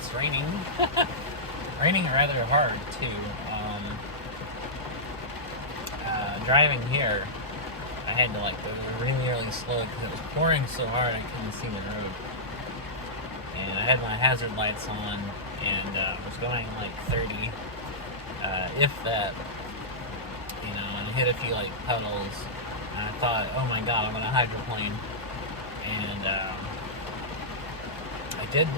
It's raining. Raining rather hard, too. Driving here, I had to, go really slow because it was pouring so hard I couldn't see the road. And I had my hazard lights on, and was going, 30, if that, and I hit a few, puddles. And I thought, oh my god, I'm going to hydroplane. And I didn't.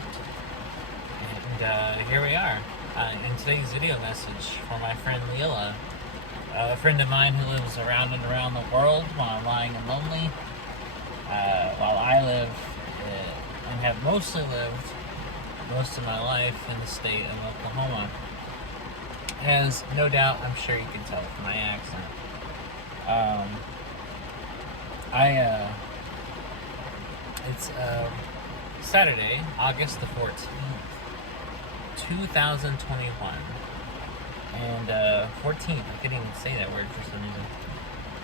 And here we are. In today's video message for my friend Lilla, a friend of mine who lives around and around the world while lying and lonely, while I live and have mostly lived most of my life in the state of Oklahoma. As no doubt, I'm sure you can tell from my accent. It's Saturday, August the 14th, 2021. And 14th, I couldn't even say that word for some reason.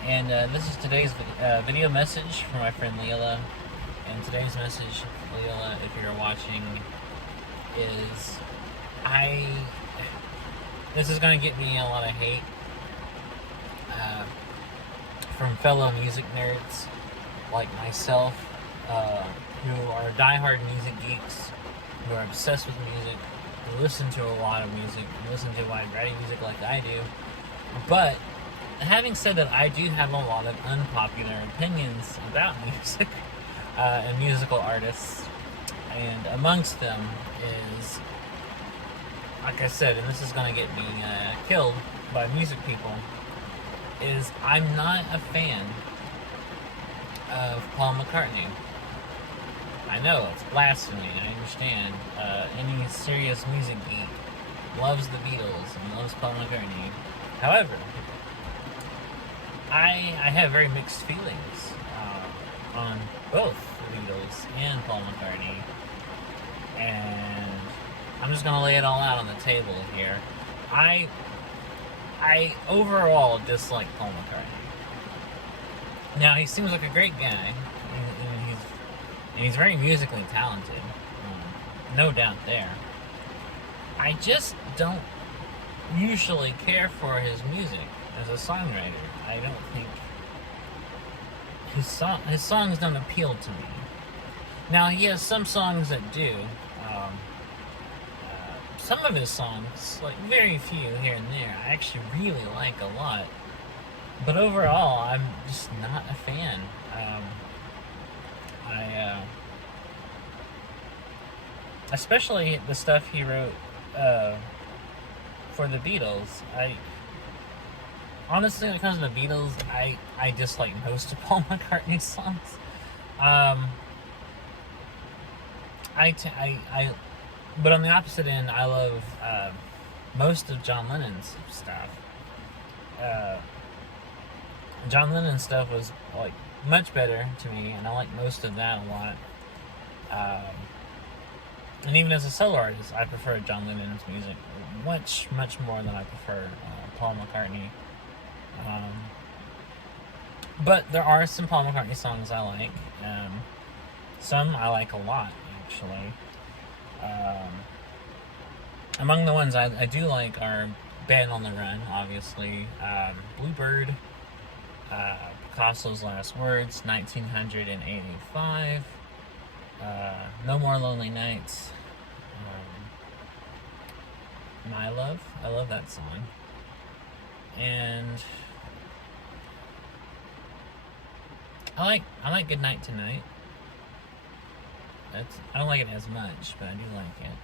And this is today's video message for my friend Lilla. And today's message, Lilla, if you're watching, is this is going to get me a lot of hate from fellow music nerds like myself, who are diehard music geeks, who are obsessed with music, who listen to a lot of music, who listen to wide variety of music like I do. But having said that, I do have a lot of unpopular opinions about music and musical artists, and amongst them is, like I said, and this is going to get me killed by music people, is I'm not a fan of Paul McCartney. I know, it's blasphemy, I understand. Any serious music geek loves the Beatles and loves Paul McCartney. However, I have very mixed feelings on both the Beatles and Paul McCartney. And I'm just going to lay it all out on the table here. I overall dislike Paul McCartney. Now, he seems like a great guy, and he's very musically talented, no doubt there. I just don't usually care for his music as a songwriter. I don't think his songs don't appeal to me. Now, he has some songs that do. Some of his songs, very few here and there, I actually really like a lot. But overall, I'm just not a fan. Especially the stuff he wrote for the Beatles. Honestly, when it comes to the Beatles, I dislike most of Paul McCartney's songs. But on the opposite end, I love most of John Lennon's stuff. John Lennon's stuff was much better to me, and I like most of that a lot. And even as a solo artist, I prefer John Lennon's music much more than I prefer Paul McCartney. But there are some Paul McCartney songs I like. Some I like a lot, actually. Among the ones I do like are Band on the Run, obviously, Bluebird, Picasso's Last Words, 1985, No More Lonely Nights, My Love, I love that song, and I like Good Night Tonight. I don't like it as much, but I do like it.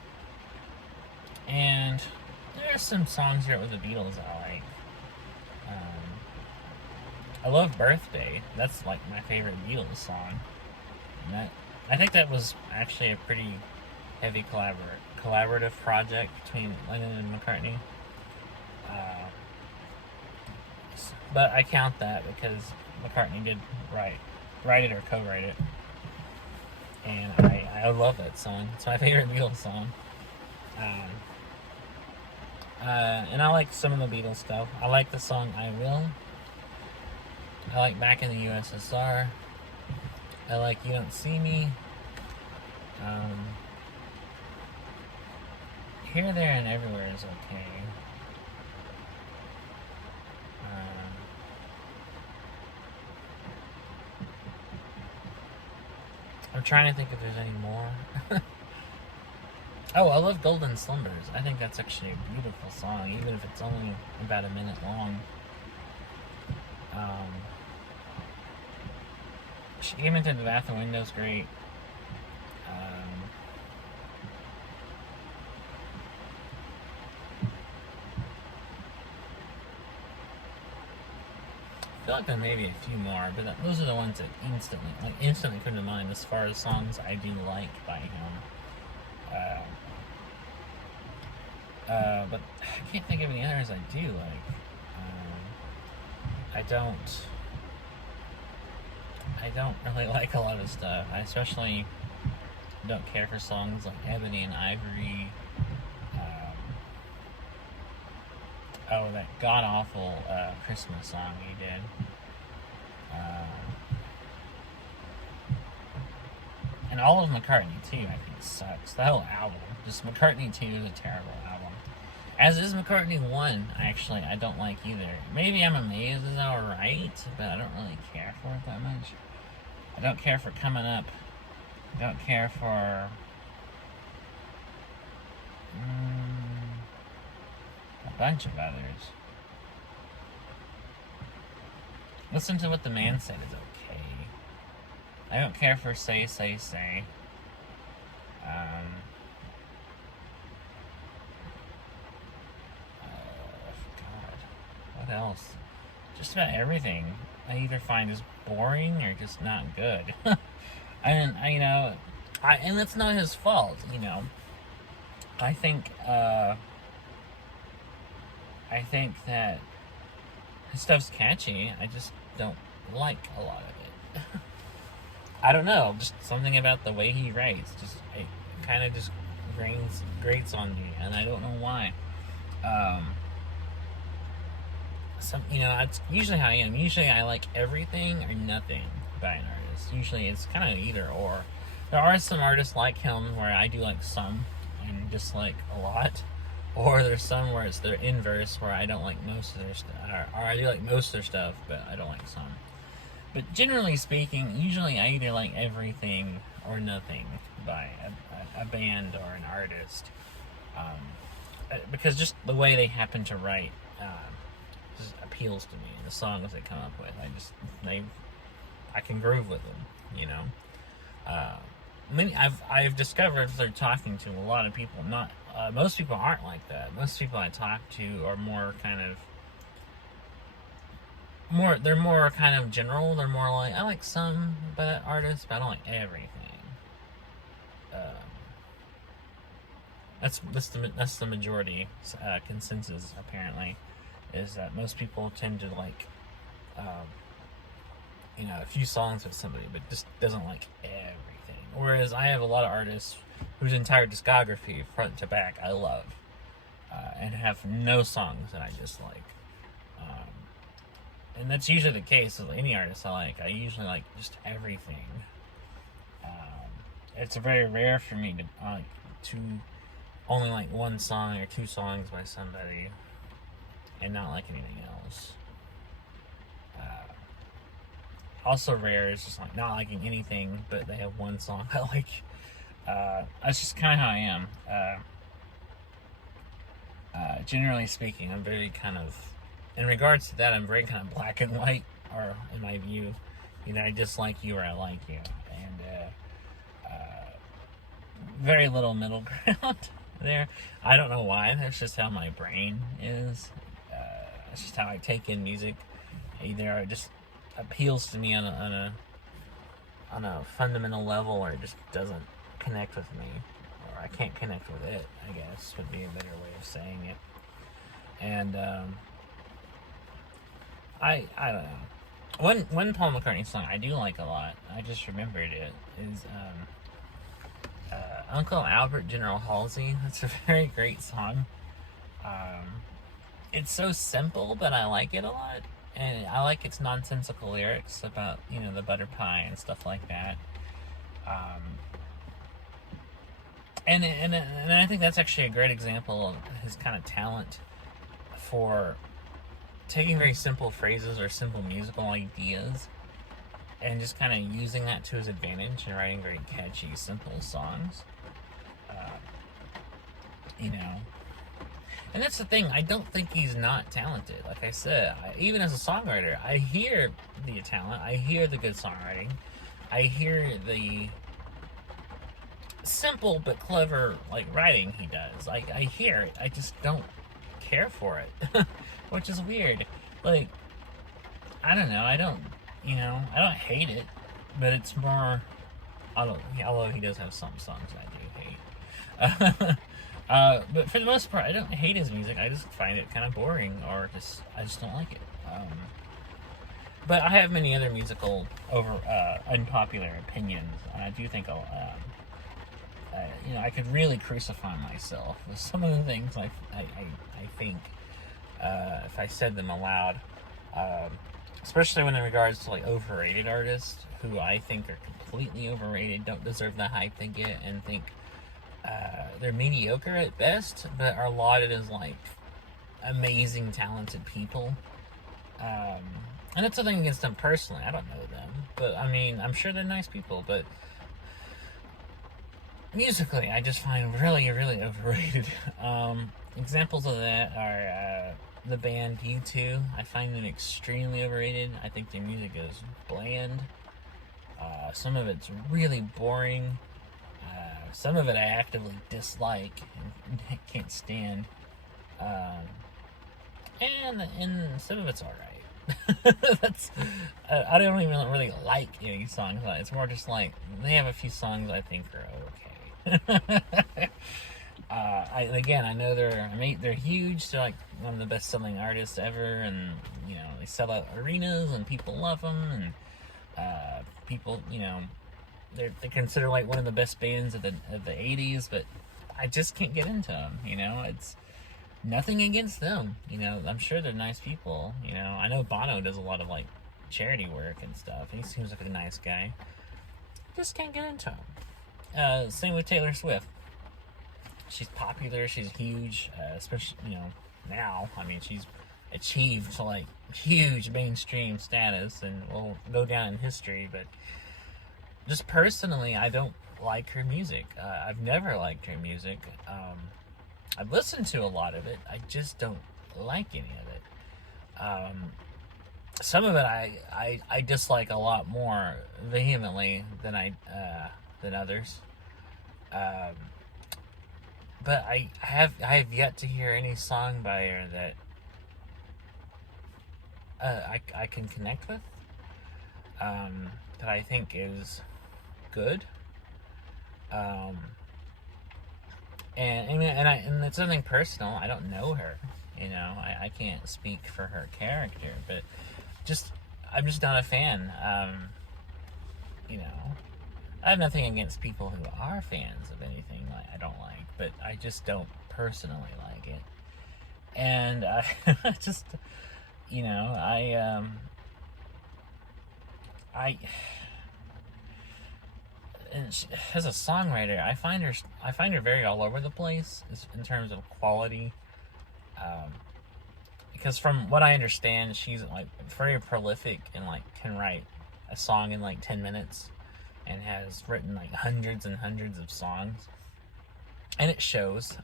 And there's some songs here with the Beatles I like. I love Birthday. That's my favorite Beatles song. And I think that was actually a pretty heavy collaborative project between Lennon and McCartney. But I count that because McCartney did write it or co-write it. And I love that song. It's my favorite Beatles song. And I like some of the Beatles stuff. I like the song I Will. I like Back in the USSR. I like You Don't See Me. Here, There, and Everywhere is okay. Um, I'm trying to think if there's any more. Oh, I love Golden Slumbers. I think that's actually a beautiful song, even if it's only about a minute long. Um, She Came Into the Bathroom Window's great. I feel like there may be a few more, but those are the ones that instantly come to mind as far as songs I do like by him. But I can't think of any others I do like. I don't really like a lot of stuff. I especially don't care for songs like Ebony and Ivory. Oh, that god awful Christmas song he did. And all of McCartney too, I think sucks. The whole album, just McCartney 2 is a terrible album. As is McCartney 1. Actually, I don't like either. Maybe I'm Amazed is alright, but I don't really care for it that much. I don't care for Coming Up. I don't care for a bunch of others. Listen to What the Man Said is okay. I don't care for Say, Say, Say. God. What else? Just about everything I either find is boring or just not good. And and that's not his fault. I think that his stuff's catchy. I just don't like a lot of it. I don't know, just something about the way he writes. It kind of just grates on me, and I don't know why. It's usually how I am. Usually I like everything or nothing by an artist. Usually it's kind of either or. There are some artists like him where I do like some and just like a lot. Or there's some where it's the inverse, where I don't like most of their stuff. Or I do like most of their stuff, but I don't like some. But generally speaking, usually I either like everything or nothing by a band or an artist. Because just the way they happen to write just appeals to me. The songs they come up with, I can groove with them. I've discovered through talking to a lot of people. Not most people aren't like that. Most people I talk to are more kind of They're more kind of general. They're more like, I like some artists, but I don't like everything. That's the majority consensus apparently, is that most people tend to like a few songs of somebody, but just doesn't like everything. Whereas I have a lot of artists whose entire discography, front to back, I love, and have no songs that I dislike. And that's usually the case with any artist I like. I usually like just everything. It's very rare for me to only like one song or two songs by somebody and not like anything else. Also rare is just like not liking anything, but they have one song I like. That's just kind of how I am. Generally speaking, I'm very kind of, in regards to that, I'm very kind of black and white, or in my view, either I dislike you or I like you, and very little middle ground there. I don't know why. That's just how my brain is. That's just how I take in music. Either it just appeals to me on a fundamental level, or it just doesn't connect with me, or I can't connect with it, I guess would be a better way of saying it. And I don't know. One Paul McCartney song I do like a lot, I just remembered it, is Uncle Albert General Halsey. That's a very great song. It's so simple, but I like it a lot. And I like its nonsensical lyrics about, the butter pie and stuff like that. And I think that's actually a great example of his kind of talent for taking very simple phrases or simple musical ideas and just kind of using that to his advantage and writing very catchy, simple songs. Uh, you know, and that's the thing. I don't think he's not talented. Like I said, even as a songwriter, I hear the talent. I hear the good songwriting. I hear the simple but clever like writing he does. I hear it. I just don't care for it, which is weird. Like I don't know. I don't hate it, but it's more. Although he does have some songs I do hate. But for the most part, I don't hate his music. I just find it kind of boring, or I just don't like it. But I have many other musical unpopular opinions, and I do think I could really crucify myself with some of the things I think if I said them aloud, especially when in regards to like overrated artists who I think are completely overrated, don't deserve the hype they get, and think they're mediocre at best, but are lauded as like amazing, talented people. And that's nothing against them personally. I don't know them, but I mean, I'm sure they're nice people. But musically, I just find really, really overrated. Examples of that are the band U2. I find them extremely overrated. I think their music is bland. Some of it's really boring. Some of it I actively dislike and can't stand. And some of it's alright. That's I don't even really like any songs. It's more just like they have a few songs I think are okay. I know they're huge. They're like one of the best selling artists ever, and they sell out arenas and people love them, and people they're considered like one of the best bands of the '80s. But I just can't get into them. It's nothing against them. I'm sure they're nice people. I know Bono does a lot of like charity work and stuff. He seems like a nice guy. Just can't get into him. Same with Taylor Swift. She's popular. She's huge, especially now. I mean, she's achieved like huge mainstream status and will go down in history. But just personally, I don't like her music. I've never liked her music. I've listened to a lot of it. I just don't like any of it. Some of it I dislike a lot more vehemently than others. But I have yet to hear any song by her that I can connect with. That I think is good. And it's something personal. I don't know her. I can't speak for her character, but I'm just not a fan. I have nothing against people who are fans of anything I don't like, but I just don't personally like it. And I just, and as a songwriter, I find her very all over the place in terms of quality. Because from what I understand, she's like very prolific and like can write a song in like 10 minutes, and has written like hundreds and hundreds of songs, and it shows.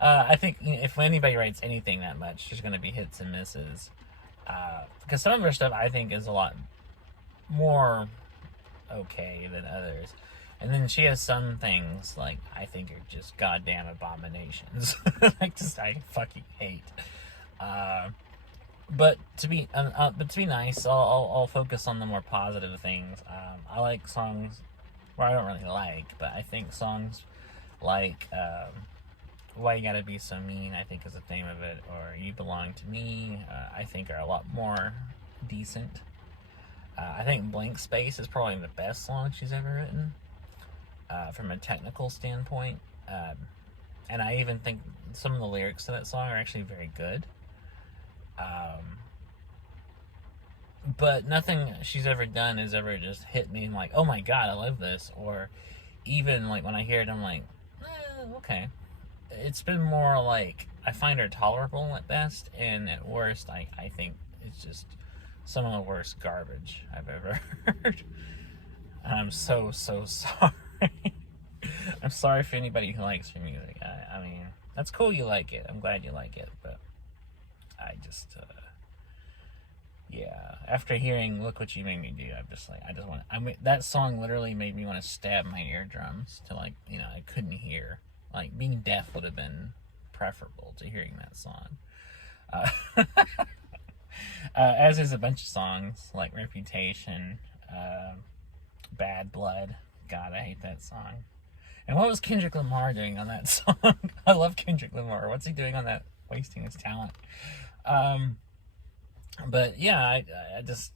I think if anybody writes anything that much, there's going to be hits and misses. Because some of her stuff I think is a lot more okay than others, and then she has some things like I think are just goddamn abominations. I fucking hate. But to be nice, I'll focus on the more positive things. I like songs, well, I don't really like, but I think songs like "Why You Gotta Be So Mean," I think is the theme of it, or "You Belong to Me," I think are a lot more decent. I think "Blank Space" is probably the best song she's ever written, from a technical standpoint. And I even think some of the lyrics to that song are actually very good. But nothing she's ever done has ever just hit me like, oh my god, I love this. Or even like when I hear it, I'm like, okay. It's been more like I find her tolerable at best, and at worst, I think it's just some of the worst garbage I've ever heard. And I'm so sorry. I'm sorry for anybody who likes her music. I mean, that's cool you like it. I'm glad you like it, but I just, yeah. After hearing "Look What You Made Me Do," I'm just like, I just want. I mean, that song literally made me want to stab my eardrums to like, I couldn't hear. Like being deaf would have been preferable to hearing that song. Uh, as is a bunch of songs like "Reputation," "Bad Blood." God, I hate that song. And what was Kendrick Lamar doing on that song? I love Kendrick Lamar. What's he doing on that? Wasting his talent. But yeah, I just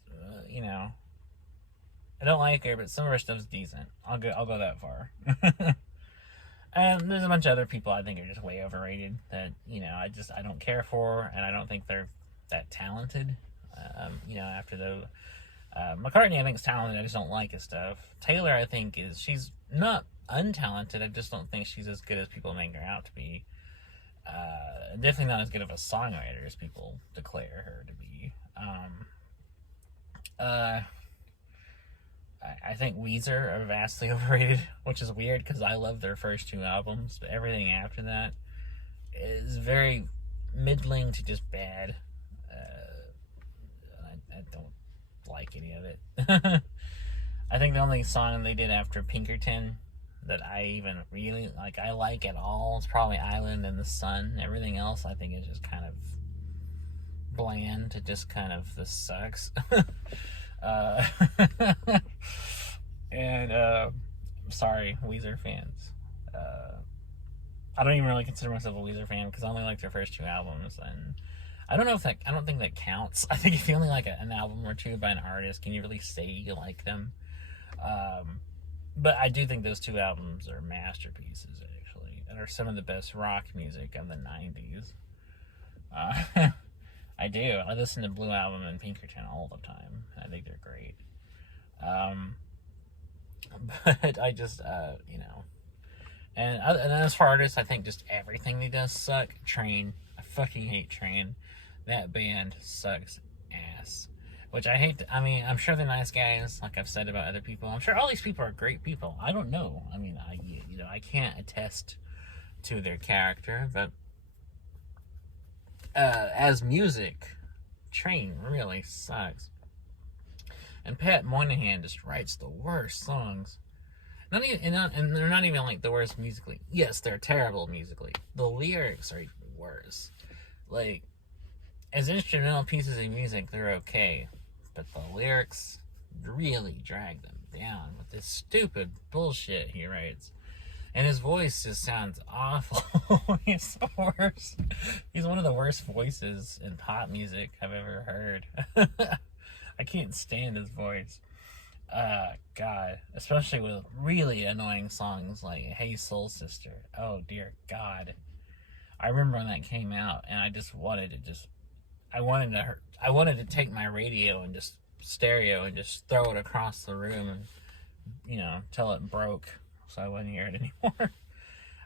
I don't like her, but some of her stuff's decent. I'll go that far. And there's a bunch of other people I think are just way overrated that I don't care for, and I don't think they're that talented. After the McCartney, I think is talented. I just don't like his stuff. Taylor, I think she's not untalented. I just don't think she's as good as people make her out to be. Definitely not as good of a songwriter as people declare her to be. I think Weezer are vastly overrated, which is weird because I love their first two albums, but everything after that is very middling to just bad. I don't like any of it. I think the only song they did after Pinkerton that I even really I like at all is probably Island in the Sun. Everything else I think is just kind of bland to just kind of, this sucks. And sorry, Weezer fans. I don't even really consider myself a Weezer fan because I only like their first two albums, and I don't think that counts. I think if you only like an album or two by an artist, can you really say you like them? But I do think those two albums are masterpieces, actually, and are some of the best rock music of the 90s. I do. I listen to Blue Album and Pinkerton all the time. I think they're great. But I just, And as for artists, I think just everything he does suck. Train. I fucking hate Train. That band sucks ass. Which I hate. I'm sure they're nice guys, like I've said about other people. I'm sure all these people are great people. I don't know. I can't attest to their character, but as music, Train really sucks. And Pat Moynihan just writes the worst songs. And they're not even like the worst musically. Yes, they're terrible musically. The lyrics are even worse. Like, as instrumental pieces of music, they're okay. But the lyrics really drag them down with this stupid bullshit he writes. And his voice just sounds awful. He's the worst. He's one of the worst voices in pop music I've ever heard. I can't stand his voice. God. Especially with really annoying songs like Hey Soul Sister. Oh, dear God. I remember when that came out, and I just wanted to I wanted to take my radio and just stereo and just throw it across the room and, till it broke so I wouldn't hear it anymore.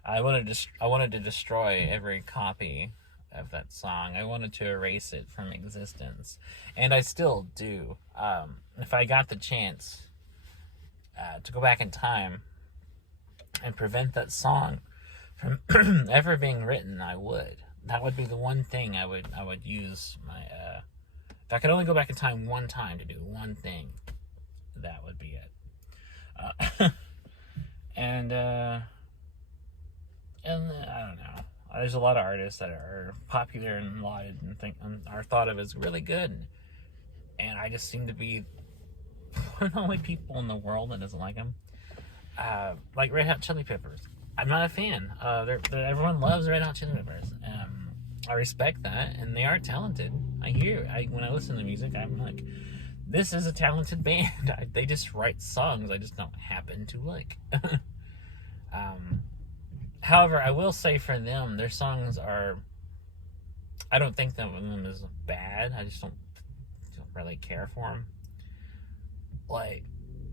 I wanted to destroy every copy of that song. I wanted to erase it from existence, and I still do. If I got the chance to go back in time and prevent that song from ever being written, I would. That would be the one thing I would use my. If I could only go back in time one time to do one thing, that would be it. And I don't know. There's a lot of artists that are popular and lauded and are thought of as really good, and I just seem to be one of the only people in the world that doesn't like them. Like Red Hot Chili Peppers. I'm not a fan. Everyone loves Red Hot Chili Peppers. I respect that, and they are talented. When I listen to music, I'm like, this is a talented band. They just write songs I just don't happen to like. However, I will say for them, their songs are. I don't think that one of them is bad. I just don't really care for them. Like,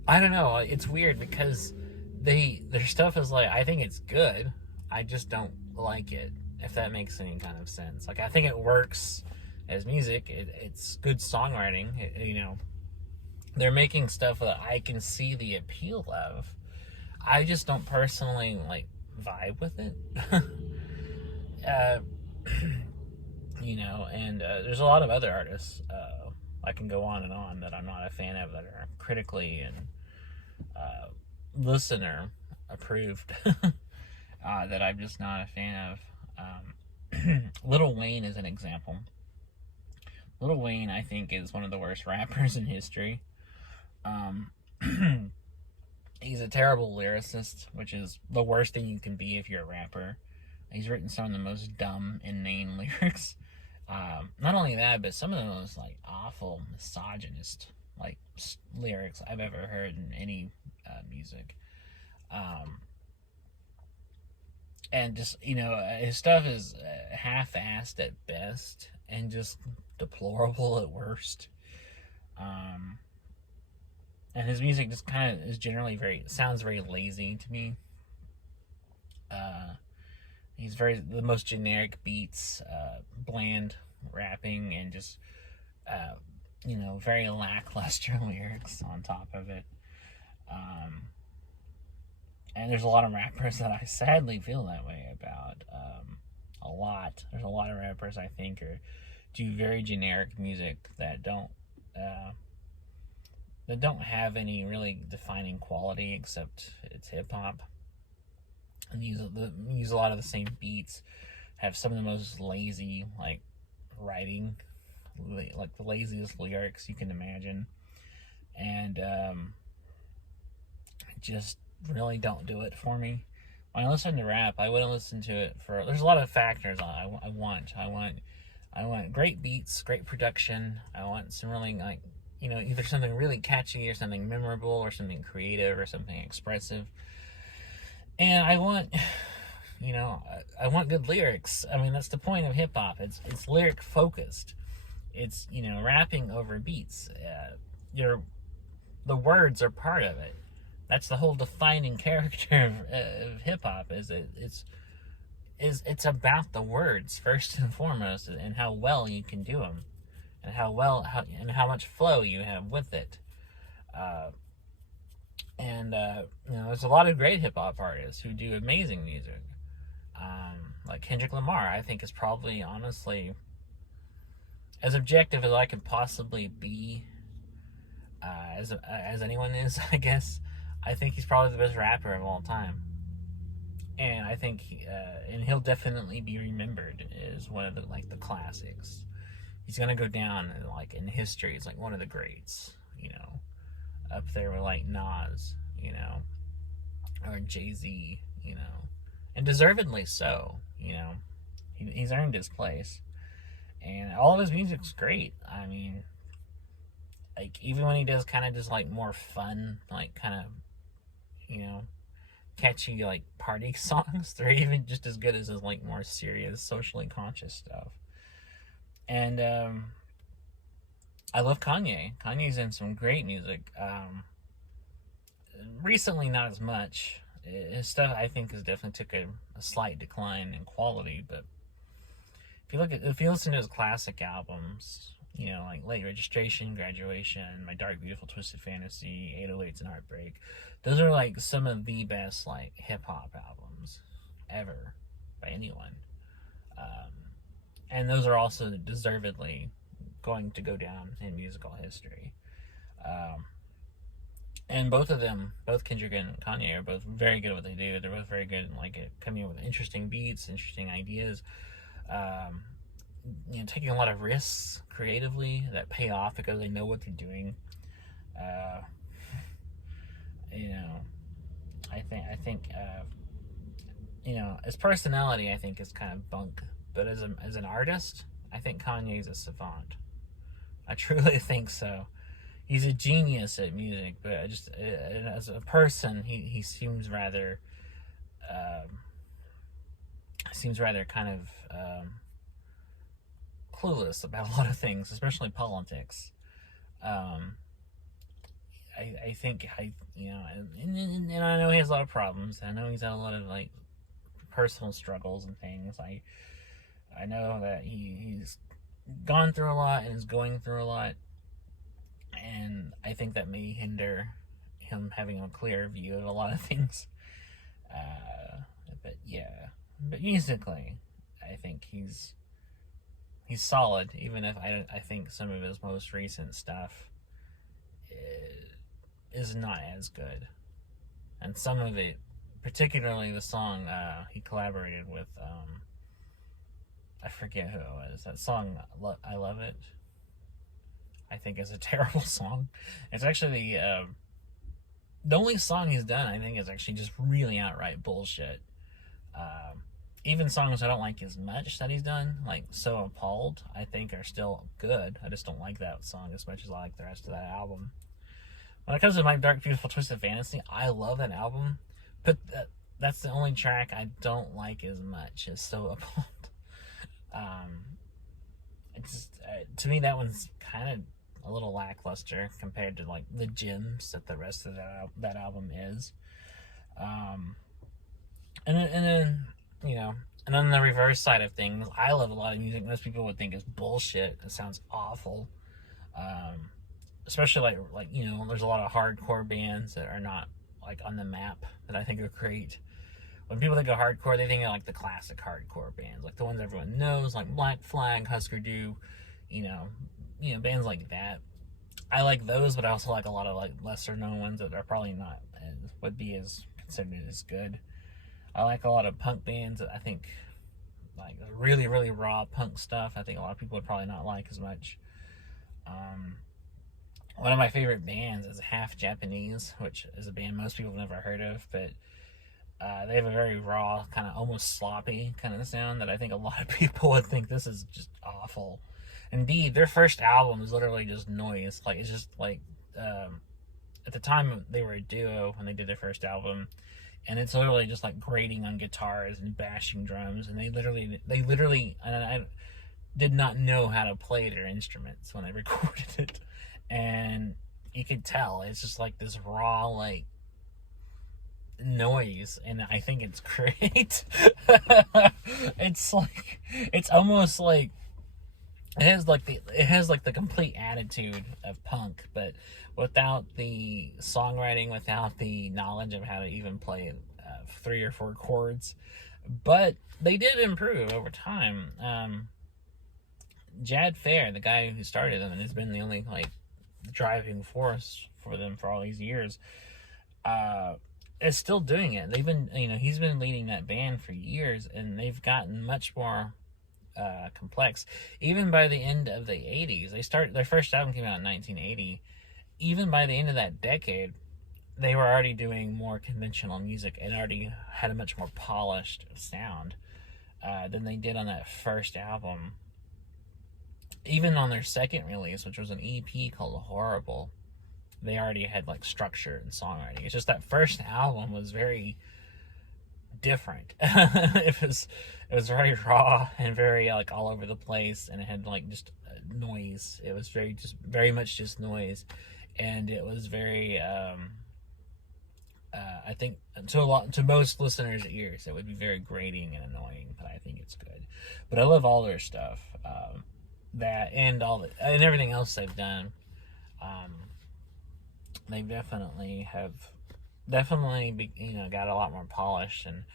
I don't know. It's weird because their stuff is like, I think it's good. I just don't like it, if that makes any kind of sense. Like, I think it works as music. It's good songwriting. They're making stuff that I can see the appeal of. I just don't personally like vibe with it. uh, and there's a lot of other artists. I can go on and on that I'm not a fan of, that are critically and listener approved, that I'm just not a fan of. Lil Wayne is an example. Lil Wayne, I think, is one of the worst rappers in history. Um, he's a terrible lyricist, which is the worst thing you can be if you're a rapper. He's written some of the most dumb, inane lyrics. Not only that, but some of the most like awful, misogynist like lyrics I've ever heard in any music. And just his stuff is half-assed at best and just deplorable at worst. And his music just kind of is generally sounds very lazy to me. He's the most generic beats, bland rapping, and just very lackluster lyrics on top of it. And there's a lot of rappers that I sadly feel that way about. A lot. There's a lot of rappers I think do very generic music that don't have any really defining quality, except it's hip hop. And use a lot of the same beats. Have some of the most lazy like writing, like the laziest lyrics you can imagine, and just really don't do it for me. When I listen to rap, I wouldn't listen to it for. There's a lot of factors I want great beats, great production. I want some really like either something really catchy or something memorable or something creative or something expressive. And I want good lyrics. I mean, that's the point of hip hop. It's lyric focused. It's rapping over beats. The words are part of it. That's the whole defining character of hip hop. It's about the words first and foremost, and how well you can do them, and how much flow you have with it. There's a lot of great hip hop artists who do amazing music. Like Kendrick Lamar, I think is probably, honestly, as objective as I could possibly be, as anyone is, I guess. I think he's probably the best rapper of all time, and I think he'll definitely be remembered as one of the classics. He's gonna go down in history as one of the greats, up there with Nas, or Jay-Z, and deservedly so. He's earned his place, and all of his music's great. I mean, even when he does kind of just more fun, kind of catchy party songs, they're even just as good as his more serious, socially conscious stuff. And I love Kanye. Kanye's in some great music. Recently, not as much. His stuff, I think, has definitely took a slight decline in quality. But if you listen to his classic albums, like Late Registration, Graduation, My Dark Beautiful Twisted Fantasy, 808s and Heartbreak, those are some of the best hip hop albums ever by anyone. And those are also deservedly going to go down in musical history. And both of them, both Kendrick and Kanye, are both very good at what they do. They're both very good at coming up with interesting beats, interesting ideas. Taking a lot of risks creatively that pay off because they know what they're doing. I think his personality, I think, is kind of bunk. But as an artist, I think Kanye's a savant. I truly think so. He's a genius at music, but as a person, he seems rather kind of clueless about a lot of things, especially politics. And I know he has a lot of problems. I know he's had a lot of personal struggles and things. I know that he's gone through a lot and is going through a lot, and I think that may hinder him having a clear view of a lot of things. Uh, but yeah, but musically, I think he's solid. Even if I think some of his most recent stuff is not as good, and some of it, particularly the song he collaborated with, I forget who it was. That song, I Love It, I think is a terrible song. It's actually the only song he's done, I think, is actually just really outright bullshit. Even songs I don't like as much that he's done, like So Appalled, I think are still good. I just don't like that song as much as I like the rest of that album. When it comes to My Dark Beautiful Twisted Fantasy, I love that album, but that's the only track I don't like as much as So Appalled. It's to me, that one's kind of a little lackluster compared to like the gems that the rest of that album is. And then you know, and on the reverse side of things, I love a lot of music most people would think is bullshit. It sounds awful. Especially like you know, there's a lot of hardcore bands that are not like on the map that I think are great. When people think of hardcore, they think of like the classic hardcore bands, like the ones everyone knows, like Black Flag, Husker Du, you know, bands like that. I like those, but I also like a lot of like lesser known ones that are probably not would be as considered as good. I like a lot of punk bands that I think like really, really raw punk stuff. I think a lot of people would probably not like as much. One of my favorite bands is Half Japanese, which is a band most people have never heard of, but they have a very raw, kind of almost sloppy kind of sound that I think a lot of people would think this is just awful. Indeed, their first album is literally just noise. Like, it's just like, at the time they were a duo when they did their first album, and it's literally just like grating on guitars and bashing drums, and they literally, and I did not know how to play their instruments when they recorded it, and you could tell it's just like this raw, like, noise, and I think it's great. It's almost like it has like the complete attitude of punk, but without the songwriting, without the knowledge of how to even play 3 or 4 chords. But they did improve over time. Jad Fair, the guy who started them and has been the only like driving force for them for all these years, is still doing it. They've been, he's been leading that band for years, and they've gotten much more complex. Even by the end of the 80s, their first album came out in 1980. Even by the end of that decade, they were already doing more conventional music and already had a much more polished sound than they did on that first album. Even on their second release, which was an EP called Horrible, they already had like structure and songwriting. It's just that first album was very different. it was very raw and very like all over the place, and it had like just noise. It was very much just noise, and it was very I think to most listeners' ears it would be very grating and annoying, but I think it's good. But I love all their stuff, that and everything else they've done. They definitely got a lot more polished, and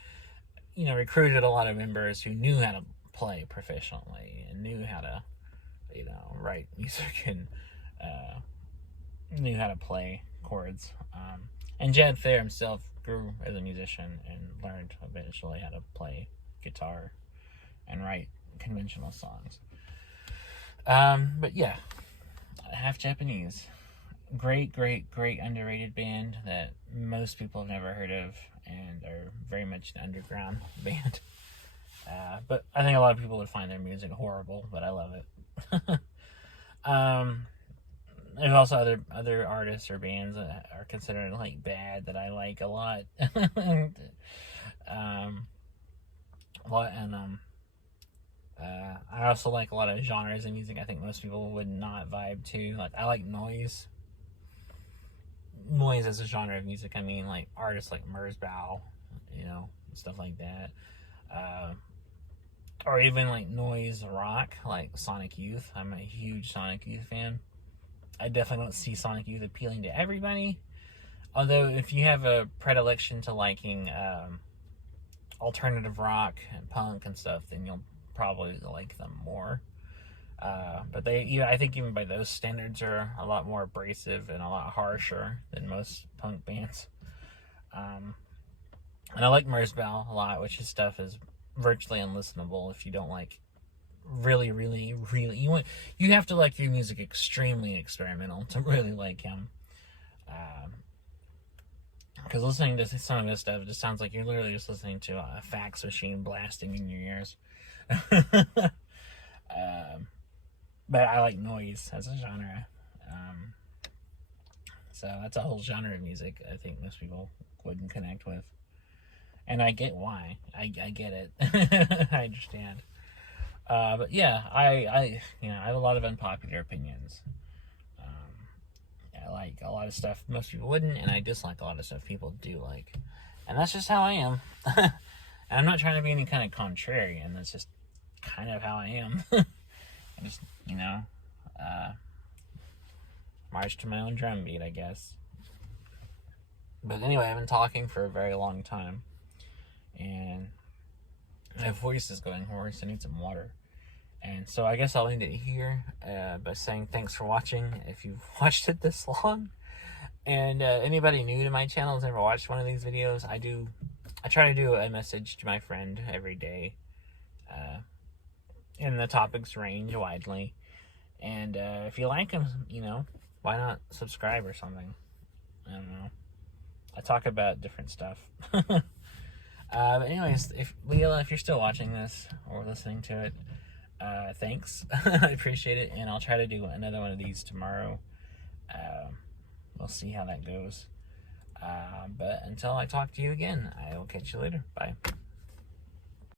recruited a lot of members who knew how to play professionally and knew how to write music and knew how to play chords. And Jad Fair himself grew as a musician and learned eventually how to play guitar and write conventional songs. But yeah, Half Japanese. Great underrated band that most people have never heard of and are very much an underground band. But I think a lot of people would find their music horrible, but I love it. There's also other artists or bands that are considered like bad that I like a lot. I also like a lot of genres of music I think most people would not vibe to. Like, I like noise. Noise as a genre of music. I mean, like artists like Merzbow, stuff like that. Uh, or even like noise rock, like Sonic Youth. I'm a huge Sonic Youth fan. I definitely don't see Sonic Youth appealing to everybody. Although, if you have a predilection to liking alternative rock and punk and stuff, then you'll probably like them more. But I think even by those standards, are a lot more abrasive and a lot harsher than most punk bands. And I like Merzbow a lot, which his stuff is virtually unlistenable if you don't like really, really, really. You have to like your music extremely experimental to really like him. Because listening to some of his stuff just sounds like you're literally just listening to a fax machine blasting in your ears. But I like noise as a genre. So that's a whole genre of music I think most people wouldn't connect with. And I get why. I get it. I understand. But yeah, I have a lot of unpopular opinions. I like a lot of stuff most people wouldn't, and I dislike a lot of stuff people do like. And that's just how I am. And I'm not trying to be any kind of contrarian. That's just kind of how I am. I just, march to my own drum beat, I guess. But anyway, I've been talking for a very long time. And my voice is going hoarse. I need some water. And so I guess I'll end it here by saying thanks for watching if you've watched it this long. And anybody new to my channel has never watched one of these videos, I try to do a message to my friend every day. And the topics range widely. And if you like them, why not subscribe or something? I don't know. I talk about different stuff. But anyways, if Lilla, if you're still watching this or listening to it, thanks. I appreciate it, and I'll try to do another one of these tomorrow. We'll see how that goes. But until I talk to you again, I will catch you later. Bye.